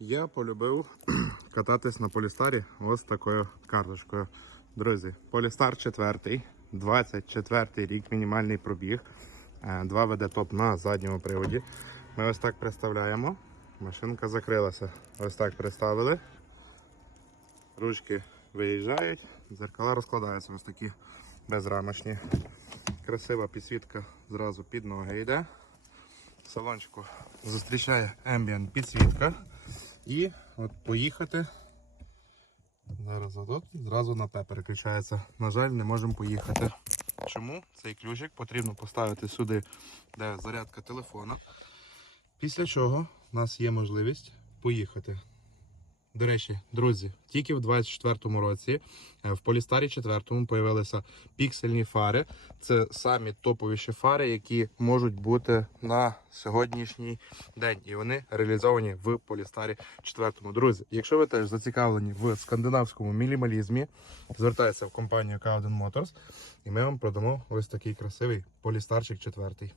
Я полюбив кататись на Полістарі ось такою карточкою. Друзі, Полістар 4, 24 рік, мінімальний пробіг. 2 веде топ на задньому приводі. Ми ось так представляємо. Машинка закрилася. Ось так приставили. Ручки виїжджають, дзеркала розкладаються ось такі безрамочні. Красива підсвітка зразу під ноги йде. Салончику зустрічає Ambient підсвітка. І от поїхати. Зараз отут зразу на П переключається. На жаль, не можемо поїхати. Чому цей ключик потрібно поставити сюди, де зарядка телефона. Після чого в нас є можливість поїхати. До речі, друзі, тільки в 24-му році е, в Полістарі 4 появилися піксельні фари. Це самі топовіші фари, які можуть бути на сьогоднішній день. І вони реалізовані в Полістарі 4. Друзі, якщо ви теж зацікавлені в скандинавському мінімалізмі, звертайтеся в компанію Cowden Motors, і ми вам продамо ось такий красивий Полістарчик 4.